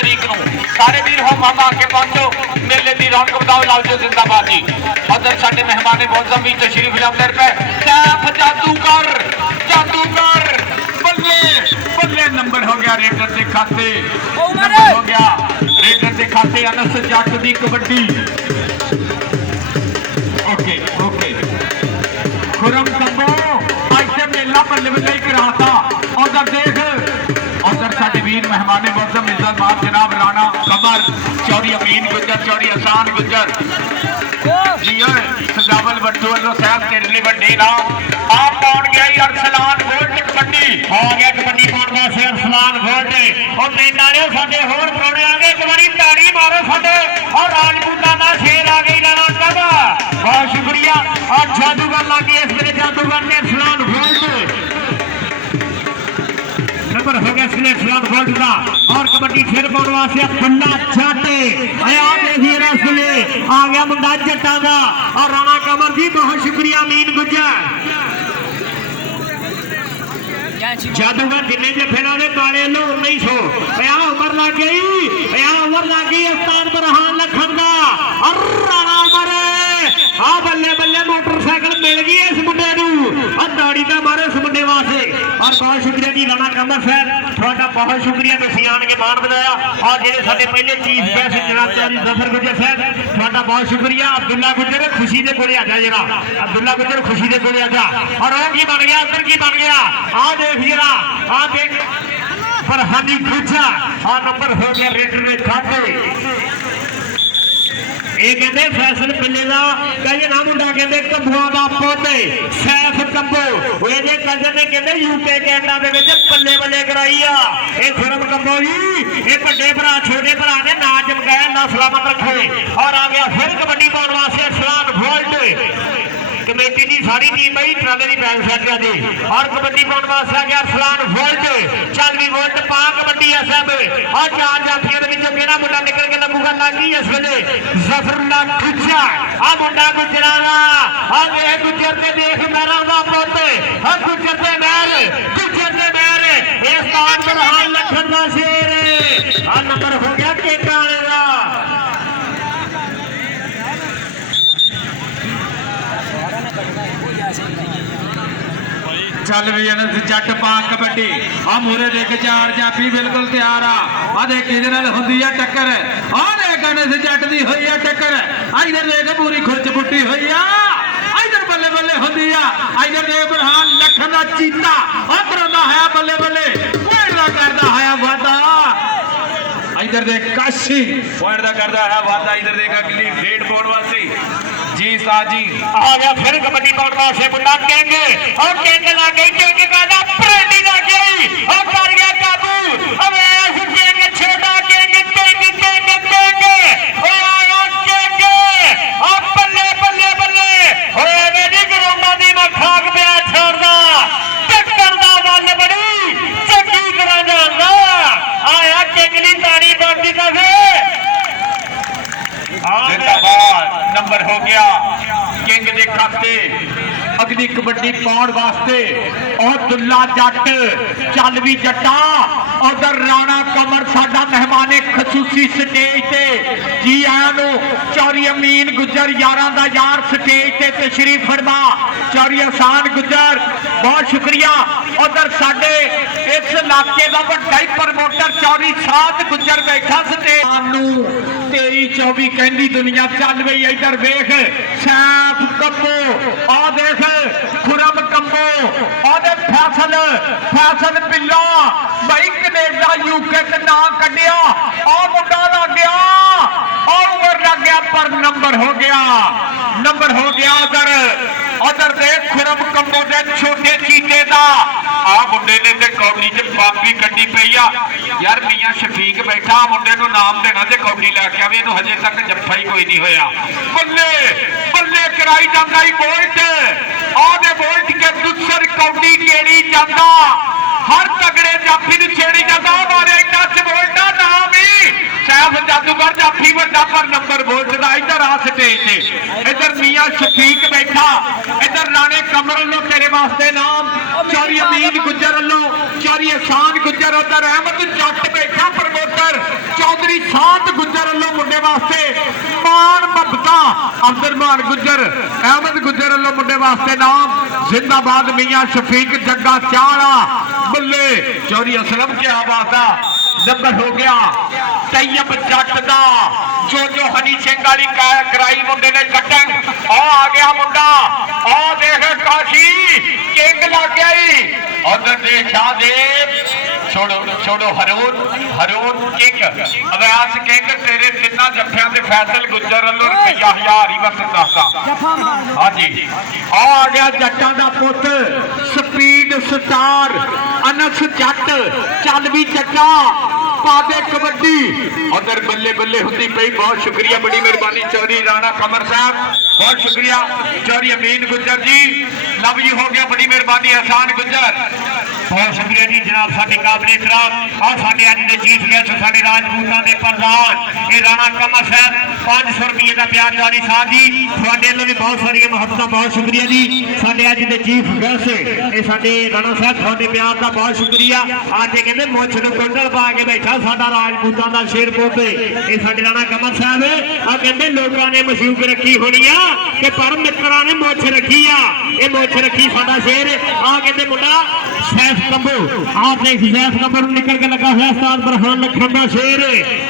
तरीक नूं सारे वीर हो मामा आके पहुंचो, मेले की रौनक बताओ, लाओ जो जिंदाबाद जी। उधर साडे मेहमान मौजम भी तशरीफ लाते पे सैफ जादूगर, जादूगर बल्ले बल्ले नंबर हो गया रेडर के खाते, नंबर हो गया रेडर के खाते अनस जट की कबड्डी। ओके ओके खुरम कंबो अज से मेला बल्ले बल्ले ही कराता। उधर देख उधर साडे वीर मेहमान मौजम इज्जत मार जनाब राणा कमर, चौरी अमीन गुजर, चौरी आसान गुजर जी सजावल बट्टू वालों साहब तेरे लिए बड़ी नाम आप पहुंच गया अरसलान गोल्ड कबड्डी आ गया कबड्डी पाउण वास्ते अरसलान गोल्ड और ट्रेन आए साडे होर परोड़े आ गए। एक बारी ताड़ी मारो साडे और राजपूतां दा शेर आ गई राणा कमर, बहुत शुक्रिया। और जादूगर लागे इस वेले जादूगर ने अरसलान गोल्ड नंबर हो गया इसलिए अरसलान गोल्ड का। और कबड्डी फिर पाउण वास्ते अब्दुल्ला जट आ गया मुंडा जट्टा का और राणा कमर जी बहुत शुक्रिया। अमीन गुजर जादूगर जिन्ने जफेना दे काले लो नहीं सो उमर लग गई, उमर लग गई अस्तान बरहान लखन का और राणा उमर आ बल्ले बल्ले मोटरसाइकिल मिल गई इस मुंडे नूं और दाड़ी का मारे इस मुंडे वास्ते। और बहुत शुक्रिया जी राणा कमर साहब थोड़ा बहुत शुक्रिया तुसीं आण के मान बताया। और जेडे साडे पहले चीफ गेस्ट जनाब चौधरी जफर गुजर साहब थोड़ा बहुत शुक्रिया। अब्दुल्ला गुजर खुशी दे कोले आ जा जरा, अब्दुल्ला गुजर खुशी दे कोले आ जा। और वो की बन गया उधर की बन गया आ देख जरा आ देख फरहानी गुजर आ नंबर हो गया रेडर दे खाते। ये कहते फैसल पिल्ले का कहे ना मुंडा कहते कंबुआ का पुत सैफ कंबो जे कजन ने कहते यूके कैनेडा के बल्ले बल्ले कराई आ खुरम कंबो जी ये बड़े भरा छोटे भरा ने ना चमकाया ना सलामत रखे। और आ गया फिर कबड्डी पाउण वास्ते अरसलान गोल्ड कमेटी की सारी टीम भाई ट्राले की बैक साइड का जी। और कबड्डी पाउण वास्ते आ गया अरसलान गोल्ड चल भी गोल्ड पा कबड्डी है सब। और चार जाफियों के केड़ा मुंडा निकल के लगूगा लागी इस वेले जफरुल्ला गुजर आ मुंडा गुजरा आ गुजर ने देख मेरा दा पुत आ गुजर दे मैर इस तान बरहान लखन दा शेर आ नंबर हो गया केका वाले दा। चल भी जट पा कबड्डी आ मूरे देख चार जाफी बिल्कुल तैयार आ देख किहदे नाल हुंदी आ टक्कर आ देख अनस जट दी होई आ टक्कर इधर देख पूरी खुच पुट्टी होई आ इधर बल्ले बल्ले हुंदी आ इधर देख बरहान लखन दा चीता आ करांदा है बल्ले बल्ले पॉइंट दा करदा है वादा इधर देख काशी पॉइंट दा करदा है वादा। इधर देख अगली रेड बोर्ड वास्ते जी सा जी आ गया फिर कबड्डी पाउण वास्ते मुंडा केंगे और केंगे ला गई केंगे का ना प्रेडी ला गई और कर गया काबू अब ऐसे केंगे छोटा केंगे केंगे केंगे केंगे ओ आया केंगे और बल्ले बल्ले बल्ले ओ मेरी ग्राउंडां दी मैं खाक पिया छोड़दा टक्कर दा वल बड़ी चंगी करा जांदा आया केंगली ताड़ी बनदी कसे जिंदाबाद। नंबर हो गया किंग दे खाते अगली कबड्डी पाउण वास्ते और दुल्ला जट चल भी जट्टा उधर राणा कमर साडा मेहमान खसूसी स्टेज ते जी आया नु चौरी अमीन गुजर यारां दा यार स्टेज ते तशरीफ फरमा चौरी आसान गुजर बहुत शुक्रिया। उधर साडे इस इलाके का वड्डा ही प्रमोटर चौरी साध गुजर बैठा स्टेज नू 23-24 कहंदी दुनिया चल गई। इधर वेख सैफ कंबो आ देख खुरम कंबो आदे फैसल फैसल पिल्ला भाई कनेडा यूके के ना कढ़िया आ मुंडा लग गया और उमर लग गया पर नंबर हो गया उधर उधर देख खुरम कंबो दे छोटे चीते दा आ मुंडे ने ते कौड़ी च बापी कड्डी पई आ यार मियां शफीक बैठा मुंडे नु नाम देना ते कौड़ी लैके आवे इहनू हजे तक जफ्फा ही कोई नहीं होया। बल्ले बल्ले कराई जांदा ही बोल्ट आदे बोल्ट के दूसर कौड़ी केड़ी जांदा हर तगड़े जाफी नु छेड़ी जांदा मारे टच बोल्टा नाम ही सैफ जादूगर जाफी वड्डा पर नंबर बोल्ट दा इधर आ स्टेज ते इधर मियां शफीक बैठा इधर राणे कमर लो तेरे वास्ते नाम चौरी अमीन गुजर लो चौरी आसान गुजर उधर अहमद जट बैठा प्रमोटर 24 अब्दुलरमान गुज्जर अहमद गुज्जर वालों मुंडे वास्ते नाम जिंदाबाद मियां शफीक जग्गा चाला बल्ले चौरी असलम क्या बात है। नंबर हो गया तैयब जट दा जो हनी सिंह वाली कराई मुंडे ने कटन आ गया मुंडा आ देख काशी किंग लग गया ही उधर दे शाहदेव छोड़ो छोड़ो हरून किंग अवैस किंग तेरे तिना जफिया के फैसल गुज्जर वालों रुपया 1000 ही बस दसा। हाँ जी आ गया जट्टां दा पुत स्पीड स्टार अनस जट चल भी जट्टा पादे कबड्डी उधर बल्ले बल्ले होती पई। बहुत शुक्रिया बड़ी मेहरबानी चौधरी राणा कमर साहब बहुत शुक्रिया चौधरी अमीन गुज्जर जी लव यू हो गया बड़ी मेहरबानी एहसान गुज्जर बहुत शुक्रिया जी जनाब साडे काबले इकराम और साडे अज दे चीफ गेस्ट साडे राजपूतां दे प्रधान ये राणा कमर साहब 500 रुपये का प्यार चौधरी साहब जी थोड़े वालों भी बहुत सारी मुहब्बत बहुत शुक्रिया जी साडे अज दे चीफ गेस्ट ये साडे राणा साहब थोड़े प्यार का बहुत शुक्रिया। आज कहते मुछ नूं कुंडल पा के बैठा साडा राजपूतां दा शेर पोते ये साडे राणा कमर साहब आ कहते लोगों ने मशूक रखी होनी आ कि पर मित्रा ने मुछ रखी आ ये मुछ रखी साडा शेर आ कहते मुंडा सैफ कंबो आप देख सैफ कंबो निकल के लगा हुआ उस्ताद बरहान लखन दा शेर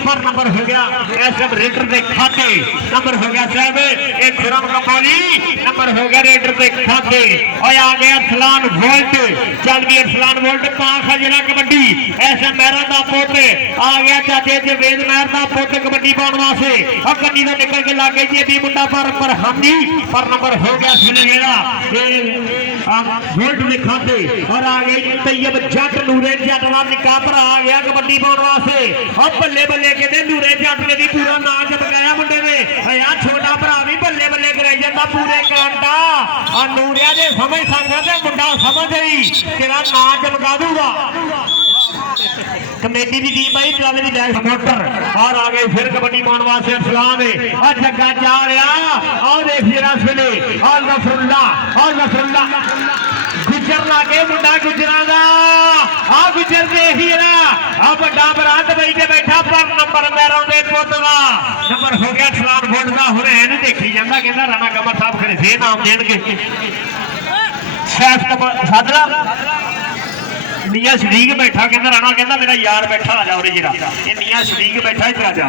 पर नंबर हो गया एसएम रेडर दे खाते नंबर हो गया साहब एक खुरम कंबोली नंबर हो गया रेडर दे खाते और आ गया अरसलान वोल्ट चल भी अरसलान वोल्ट पाक हजरा कबड्डी एसएम मेहरा दा पोते आ गया चाचे जवेद मेहर दा पोते कबड्डी पाउण वास्ते और कन्नी दा निकल के लागे जी अभी मुंडा पर हानी पर नंबर हो गया सुनेगा वोल्ट दे खाते और आ गए तैयब जट नूरे जट का निका भरा आ गया कबड्डी पाउण वास्ते और बल्ले बल्ले कहते नूरे जट ने भी पूरा नाम चमकाया मुंडे ने यार छोटा भरा भी बल्ले बल्ले कराई जाता पूरे कांटा और नूरिया जे समझ सकदा ते मुंडा समझ गई तेरा नाम चमका दूंगा। कमेटी की टीम आई चल भी बैक सपोर्टर और आ गए फिर कबड्डी पाउण वास्ते अरसलान और जग्गा जा रहा और देख जरा फिले और नसरुल्ला गुजर लागे मुंडा गुजरा दा आ गुजर देख ही आ बड़ा बरात बई ते बैठा पर नंबर मैरों दे पुत दा नंबर हो गया अरसलान वोट दा हुणे नहीं देखी जांदा कहंदा राणा कमर साहब खड़े फे नाम देणगे सैफ कमर सादरा मियां शरीक बैठा कहंदा राणा कहंदा मेरा यार बैठा आ जा उरे जरा ये मियां शरीक बैठा इधर आ जा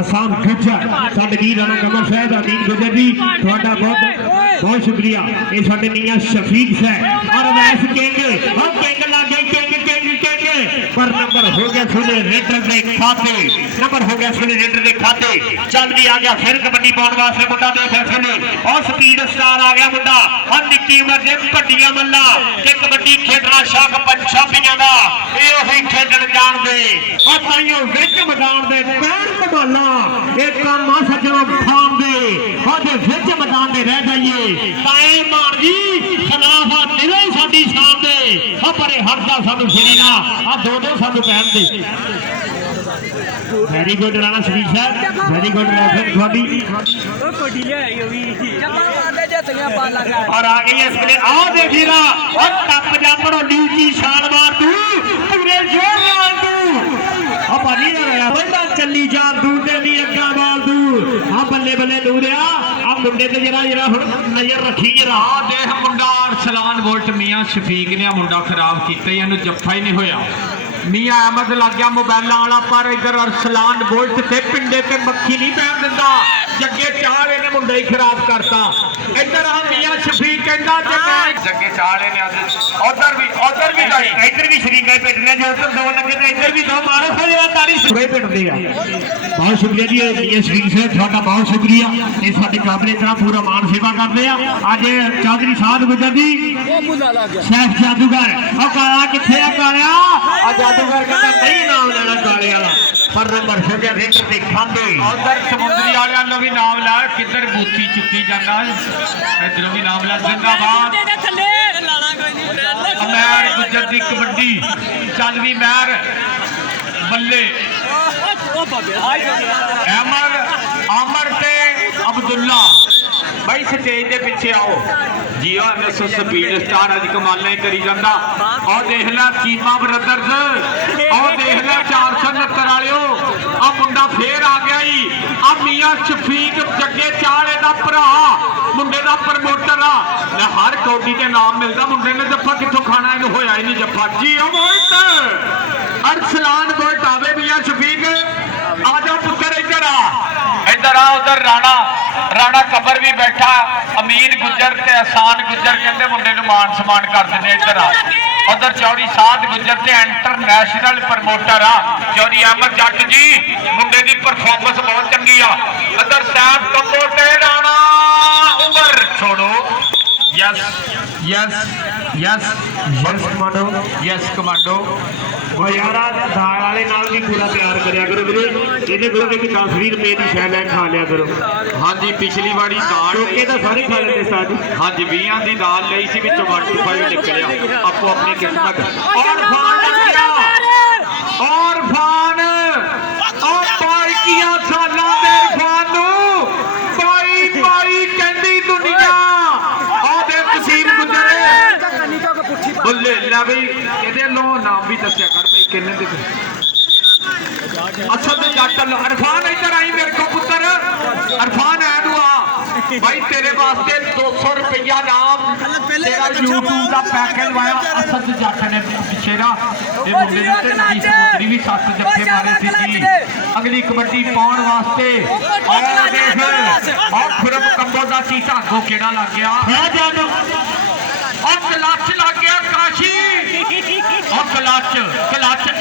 आसान गुज्जर साडे वीर राणा कमर साहब अमीन गुज्जर जी थोड़ा बहुत शुक्रिया ये साडे मियां शफीक साहब और वैस किंग और किंग लागे किंग पर नंबर हो गया सुने रेडर दे खाते नंबर हो गया सुने रेडर दे खाते चल भी आ गया फिर कबड्डी पाउण वास्ते मुंडा दे फैसले और स्पीड स्टार आ गया मुंडा और निक्की उम्र दे भड्डियां मल्ला ते कबड्डी खेडना शौक पंजाबियां दा ए ओही खेडण जाणदे और ताईओ विच मैदान दे पैर कमाला एक काम आ सजणों खान दे और विच मैदान दे रह जाइए ताए मान जी खिलाफ आ दिले साडी शान दे और परे हटदा सानू फिरी ना आ दो सानू पहन दे वेरी गुड राणा शरीफ साहब वेरी गुड रेफर थोड़ी और आ गई इस वे आ देखिएगा और टप जा पड़ो नीची छाल मार तू पूरे जोर मार तू अब पानी ना रहा पहला चली जा दूर दे नहीं अग्गा मार तू हां बल्ले बल्ले नूरिया अब मुंडे ते जरा हुन नजर रखी जरा देख मुंडा अरसलान वोल्ट मियां शफीक ने मुंडा खराब कीता इहनू जफ्फा ही नहीं होया मियां अहमद लग गया मोबाइलों वाला पर इधर अरसलान वोल्ट से पिंडे ते मक्खी नहीं पैन दिंदा जग्गे चाल इहने मुंडा ही खराब करता इधर आ मियां शफीक कहंदा ते मैं जग्गे चाल इहने उधर भी गई इधर भी शरीका पिटने जो उधर दो लगे ते इधर भी दो मारो फिर ये तारी सुबह पिट देगा। बहुत शुक्रिया जी मियां शफीक साहब थोड़ा बहुत शुक्रिया ये साडे काबले इतना पूरा मान सेवा करते हैं आज चौधरी साहब गुजर जी सैफ जादूगर और काला किथे आ कालिया जादूगर कहता नहीं नाम लेना काले वाला पर नंबर हो गया रेडर दे खाते उधर समुद्री वाले नो भी नाम ला किधर बूथी चुकी जाना इधरों भी नाम ला जिंदाबाद अमर गुजर दी कबड्डी चल भी मैर बल्ले अमर ते अब्दुल्ला भाई स्टेज के पिछे आओ जियो एमएसओ स्पीड स्टार अज कमाल ही करी जाता और देख ला चीमा ब्रदर्स और देख ला 469 वालियो आ मुंडा फिर आ गया ही आ मियां शफीक जग्गे भरा मुंडे का प्रमोटर आ मैं हर कौडी के नाम मिलता मुंडे ने जफ्फा कितों खाना इन्हें होया ही नहीं जफ्फा जी बोल्ट अरसलान बोल्ट आवे मियां शफीक आजा पुत्र इधर आ उधर राणा राणा कबर भी बैठा अमीर गुजर ते एहसान गुजर कहते मुंडे नूं मान सम्मान कर देने इधर आ उधर चौधरी साध गुजर ते इंटरनेशनल प्रमोटर आ चौधरी अहमद जट जी मुंडे की परफॉर्मेंस बहुत चंगी आ उधर सैफ कंबो ते राणा उमर छोड़ो yes yes yes yes commando yes commando वो यार दाल वाले नाल भी पूरा तैयार करया करो वीरे इहदे कोलों एक 10-20 रुपए की शै लै खा लिया करो हाँ जी पिछली वारी दाल टोके तो सारे खा लेते साथ हाँ जी 20 की दाल लई सी विचों 125 निकलिया आपो अपनी किस्मत और फान और पालकियां सालां दे इरफान नूं बाई बाई कहंदी दुनिया ले भाई कहते लो नाम भी दसिया कर भाई किन्ने दे अच्छा तो जट अरफान इधर आई मेरे को पुत्र अरफान है तू आ भाई तेरे वास्ते 200 रुपया नाम तेरा यूट्यूब का पैकेज लवाया असद जट ने पिछे ना ये मुंडे ने ते नदी समुद्री भी 7 जफ्फे मारे सी जी अगली कबड्डी पाउण वास्ते और देख और खुरम कंबो दा सी धागो केड़ा लग गया है जानो और कलच लग गया काशी और कलच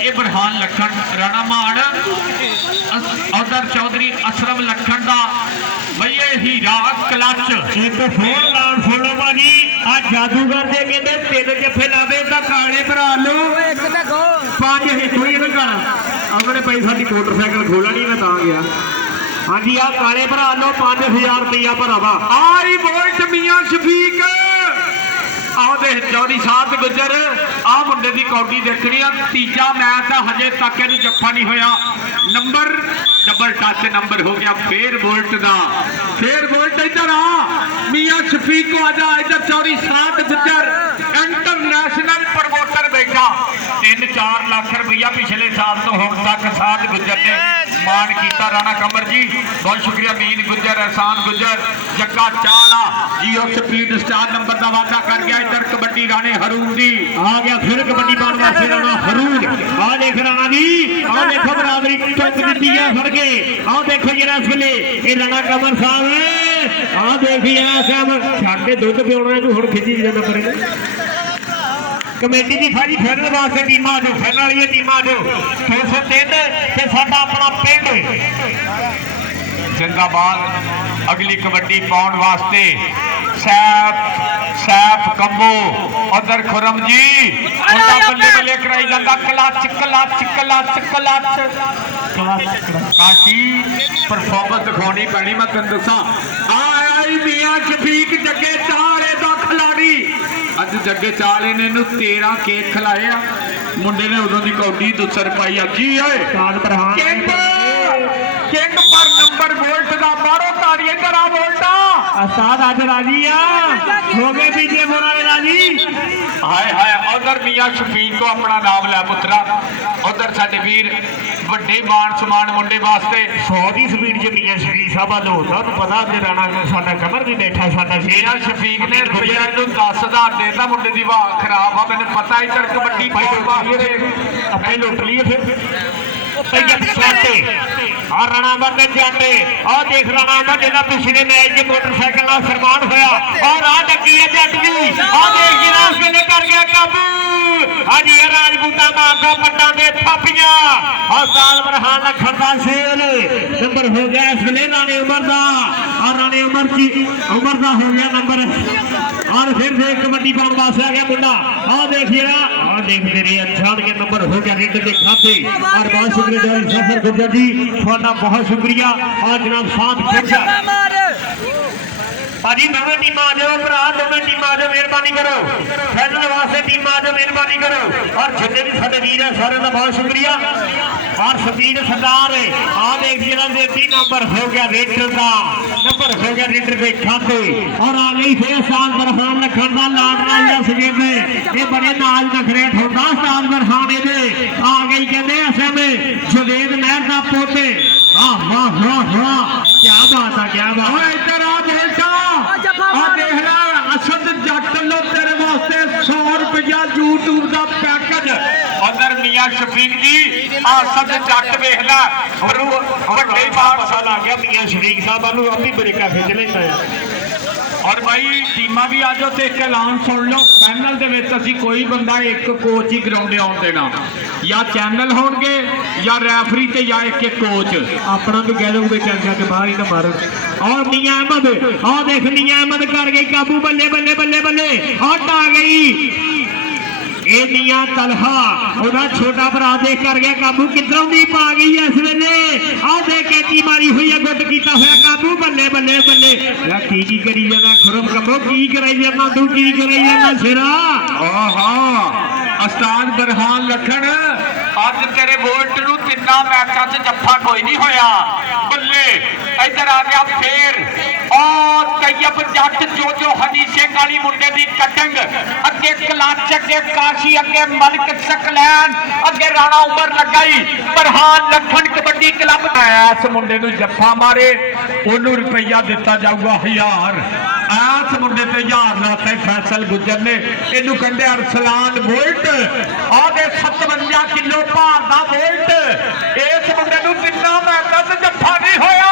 इब्राहिम लखन राणा मान उधर चौधरी असरम लखन का भैया हीरा कलच एक फोन नाम सुनो भाजी आज जादूगर दे कहते 3 जफे लावे तो काले भरा लो 5 हिटू ही लगाना अपने भाई साडी मोटरसाइकिल खोलनी मैं ता गया हाँ जी आ काले भरा लो 5000 रुपया भरावा आई बोल्ट मियां शफीक चौधरी साध गुजर आ मुंडे की कौडी देखनी तीजा मैच हजे तक इन जफ्फा नहीं होया नंबर डबल टच नंबर हो गया फेर बोल्ट का फेर बोल्ट इधर आ मियां शफीक को आजा इधर चौधरी साध गुजर इंटरनेशनल प्रमोटर बैठा 3-4 लाख रुपया पिछले साल तो हम तक साध गुजर ने मान किया राणा कमर जी बहुत शुक्रिया मीन गुजर एहसान गुजर जग्गा चाला जियो स्पीड स्टार नंबर का वादा कर गया इधर कबड्डी राणे हरूण दी आ गया फिर कबड्डी पाउण वास्ते राणा हरूण आ देख राणा जी आ देखो बराबरी टुक दी है फड़ के आ देखो जरा इस वेले ये राणा कमर साहब आ देखिए साहब छाके दुध पियोना तू हुण खिची जांदा परे कमेटी की सारी फाइनल वास्ते टीमां जो फाइनल वाली टीमां जो 203 ते साडा अपना पिंड जिंदाबाद अगली कबड्डी पाउण वास्ते सैफ कंबो उधर खुरम जी उनका बल्ले बल्ले कराई जाता clutch clutch clutch clutch Kashi performance दिखानी पैनी मैं तेन दसा आई मियां शफीक जगे चाले का खिलाड़ी अज जगे चाले ने 13 केक खिलाए मुंडे ने उदों की कौडी दुसर पाई जी किंग पर नंबर बोल्ट का मारो ताड़ी इधर आ बोल्टा उस्ताद आज राजी हो गए पीछे बोराने राजी हाय हाय उधर मियां शफीक को अपना नाम लै पुत्रा उधर साडे वीर ਵੱਡੇ ਮਾਨ ਸਮਾਨ ਮੁੰਡੇ ਵਾਸਤੇ 100 ਦੀ ਸਪੀਡ 'ਚ ਮਿयां शफीक ਸਾਹਿਬ ਵੱਲ ਹੁੰਦਾ ਤੁਹਾਨੂੰ ਪਤਾ ਤੇ ਰਾਣਾ ਸਾਡਾ ਕਮਰ ਵੀ ਬੈਠਾ ਸਾਡਾ ਸ਼ੇਰਾ ਸ਼ਫੀਕ ਨੇ ਰੁਪਿਆ ਨੂੰ 10000 ਦੇਤਾ ਮੁੰਡੇ ਦੀ ਵਾਹ ਖਰਾਬ ਆ ਮੈਨੂੰ ਪਤਾ ਇੱਧਰ ਕਬੱਡੀ ਪਾਉਣ ਵਾਸਤੇ ਆਪੇ ਲੁੱਟ ਲਈਏ ਫਿਰ और राणा अमर ने जाते और देख राणा अमर जिन्हें पिछले मैच के मोटरसाइकिल का सन्मान होया और आ डकी है जट दी और देख जिन्हें उस वेले कर गया काबू आज ये राजपूता मारदा पट्टा दे थापियां और साल बरहान लखन का शेर नंबर हो गया इस वेले राणे उमर दा और राणे उमर की उमर दा हो गया नंबर और फिर से कबड्डी पाउण वास्ते आ गया मुंडा और देखिए ना और देखते रहिए अच्छा के नंबर हो गया रेड के खाते और बहुत शुक्रिया जफर गुजर जी थोड़ा बहुत शुक्रिया और जनाब साथ भाजी दोवें टीम आ जाओ भरा दोवें टीम आ जाओ मेहरबानी करो फाइनल वास्ते टीम आ जाओ मेहरबानी करो और जितने भी सारे वीर है सारे का बहुत शुक्रिया और सतीन सरदार आ देख जिला देती नंबर हो गया रेडर का नंबर हो गया रेडर के खाते और आ गई फिर साल बरहान लखन का लाडला सजेबे ये बड़े नाज नखरे ठोंदा साल बरहाने दे आ गई कहते ऐसे में जुवेद महर का पोते वाह वाह वाह वाह, क्या बात है, क्या बात है। इधर आ बेटा, आ देख ला असद जट लो तेरे वास्ते 100 रुपया यूट्यूब का पैकेज। अंदर मियां शफीक जी असद जट वेख ला वड्डे बात साल आ गया मियां शफीक साहब वालू अभी ब्रेका खिंच लेता है। और भाई टीमां भी आ जाओ तो एक ऐलान सुन लो, पैनल दे विच असीं कोई बंदा एक कोच ही ग्राउंड आउण देना, या चैनल होणगे या रैफरी ते या एक कोच अपना भी कह दोगे चल के बाहर ही ना मारो। और मियां अहमद, और देख मियां अहमद कर गई काबू, बल्ले बल्ले बल्ले बल्ले हट आ गई ये मियां तलहा, ओदा छोटा भरा देख कर गया काबू, किधरों दी पा गई है इस वेले, आ देख कैची मारी हुई है, गुट कीता होया काबू, बल्ले बल्ले बल्ले की करी जाना खुरम कमो, की कराई जाना तू, की कराई जाना सिरा। ओहो उस्ताद बरहान लखन अज तेरे वोल्ट नूं तिन्ना मैचां च जफ्फा कोई नहीं होया, बल्ले इधर आ गया फिर और तैयब जट जो हनी सिंह वाली मुंडे दी कटिंग, अगे क्लच, अगे काशी, अगे मलिक सकलैन, अगे राणा उमर लगाई, बरहान लखन कबड्डी क्लब इस मुंडे नूं जफ्फा मारे ओनू रुपया दिता जाऊगा 1000, इस मुंडे ते 1000 लाता फैसल गुजर ने, इनू कहंदे अरसलान वोल्ट, आगे 57 किलो भार दा वोल्ट, इस मुंडे नूं तिन्ना मैचां ते जफ्फा नहीं होया।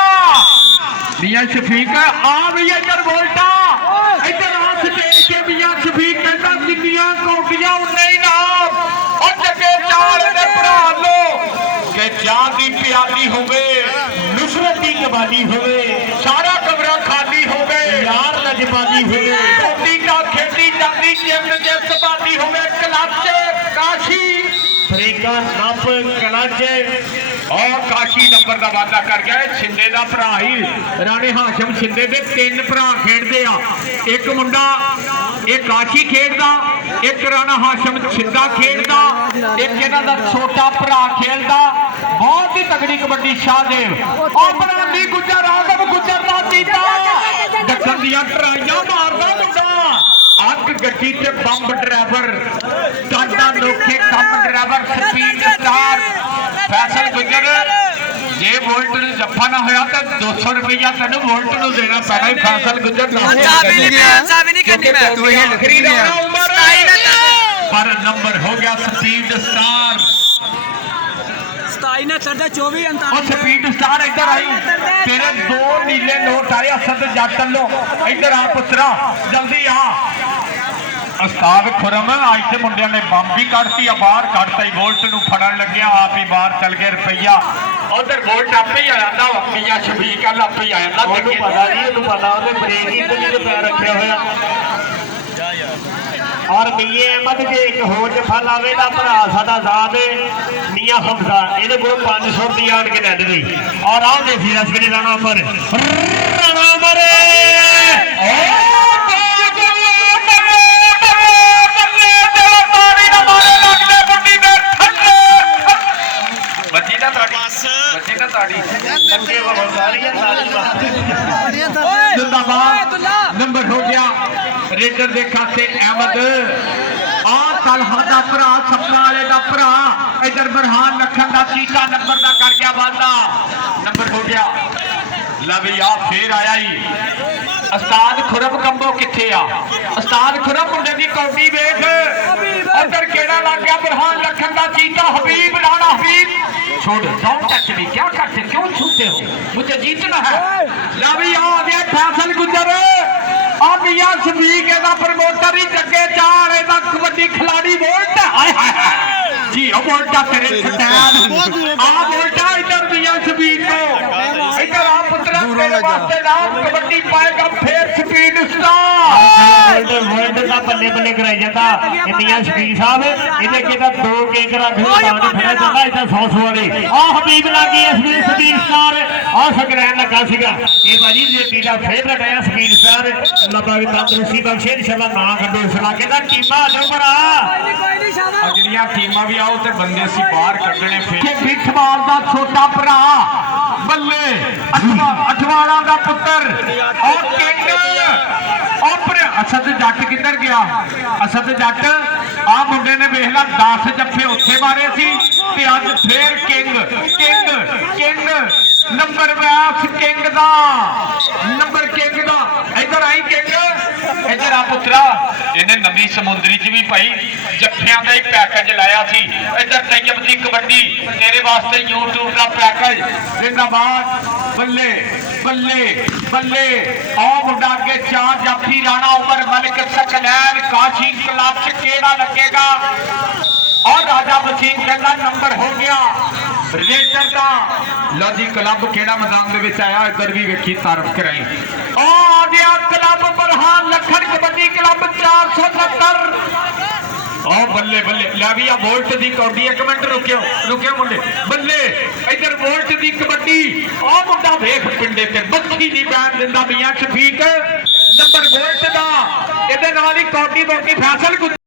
मियां शफीक आ भी इधर वोल्टा, इधर आ स्टेज के मियां शफीक कहता जिन्नियां कौटियां उन्ने ही नाम, और जगे चाल दे भरा लो कि जान दी प्याली होवे, नुसरत दी कबाली होवे, सारा कमरा खाली होवे, यार लजबानी होवे, कोटी का खेती जाती जिम दे सबानी होवे, क्लच काशी ब्रेका नप क्लच और काशी नंबर का वादा कर गया। छिंदे का भरा ही राणे हाशम छिंदे दे 3 भरा खेडते आ, एक मुंडा एक काशी खेडदा, एक राणा हाशम छिंदा खेडदा, एक इन्हां दा छोटा भरा खेलदा, बहुत ही तगड़ी कबड्डी शाहदेव और बरानी गुजर आदम गुजर दा जीता, दक्कन दियां ट्राइयां मारदा मुंडा, अग गड्डी ते बंब ड्राइवर, टाटा नोखे कम driver, speed star Faisal Gujjar, जे वोल्ट जफ्फा ना होया तो 200 रुपया तेन वोल्ट नूं देना पैना ही, फैसल गुजर पर नंबर हो गया स्पीड स्टार, और स्पीड स्टार इधर आई, तेरे 2 नीले नोट आए असद जट लो, इधर आ पुत्रा जल्दी आ। उस्ताद खुरम आज से मुंडिया ने बम भी कड़ती, बाहर कड़ता ही, वोल्ट नूं फड़न लग्या आप ही बाहर चल गए रुपया, उधर वोल्ट आपे ही आ जाता, मियां शफीक अल आपे ही आ जाता, ओनू पता नहीं, ओनू पता ओदे ब्रेक ही ते पैर रखिया होया। और मियां अहमद जे एक होर जफा लावे दा भरा साडा आजाद मियां हमजा, इहदे कोल 500 रुपया आण के लैंदे दी, और आओ देखी रस के राणा उमर, राणा उमर नंबर हो गया रेडर दे खाते अहमद, आ तलहा दा भरा, सपना वाले दा भरा, इधर बरहान लखन दा चीता नंबर दा कर गया वादा, नंबर हो गया लवी आ फिर आया ही। उस्ताद खुरम कंबो किथे आ, उस्ताद खुरम मुंडे दी कौडी वेख, उधर केड़ा लग गया बरहान लखन दा चीता, हबीब राणा हबीब छोड़, डोंट टच मी, क्या करते क्यों छूते हो, मुझे जीतना है। लवी आ गया फैसल गुजर, आ मियां शफीक दा प्रमोटर ही जगे चार, एदा कबड्डी खिलाड़ी वोल्ट, हाय हाय जी ओ वोल्टा तेरे स्टैंड, आ वोल्टा इधर मियां शफीक को, इधर आ पुत्रा तेरे वास्ते नाम कबड्डी पाएगा फिर स्पीड स्टार, वर्ल्ड का बल्ले बल्ले कराई जाता मियां शफीक साहब, इहदे के दा 2 केक रख के फिर जाता इधर 100 वाले, आ हबीब लागी इसमें स्पीड स्टार, आ सकरैन लगा सीगा, ये भाजी जेपी दा फेवरेट है स्पीड स्टार, अल्लाह पाक तंदुरुस्ती बख्शे, इंशाअल्लाह ना कड्डो इस इलाके दा, टीमां आ जाओ भरा, अगलियां टीमां भी आओ ते बंदे सी बाहर कड्डने, फिर बिठवाल दा छोटा भरा बल्ले, अठवाला दा पुत्र और किंग, और असद जट किधर गया, असद जट आ मुंडे ने वेख ला 10 जफ्फे उत्थे मारे सी, ते अज फिर किंग किंग किंग दा नंबर किंग दा इधर आई किंग इधर आ पुत्रा इन्हें नवी समुद्री च भी भाई जफ्फियां का ही पैकेज लाया सी इधर तैयब दी कबड्डी तेरे वास्ते यूट्यूब का पैकेज जिंदाबाद बल्ले बल्ले बल्ले आओ मुंडा अगे चार जाफी राणा उमर मलिक सकलैन काशी क्लब च केड़ा लगेगा और राजा वसीम कहता नंबर हो गया रेडर का लो जी क्लब केड़ा मैदान दे विच आया इधर भी वेखी तारफ कराई आ गया क्लब बरहान लखन कबड्डी क्लब 470 ओ बल्ले बल्ले लै भी आ वोल्ट दी कबड्डी एक मिनट रुकियो रुकियो मुंडे बल्ले इधर वोल्ट दी कबड्डी ओ मुंडा वेख पिंडे ते बच्ची दी बैन दिंदा मियां शफीक नंबर वोल्ट दा इहदे नाल ही कबड्डी फैसल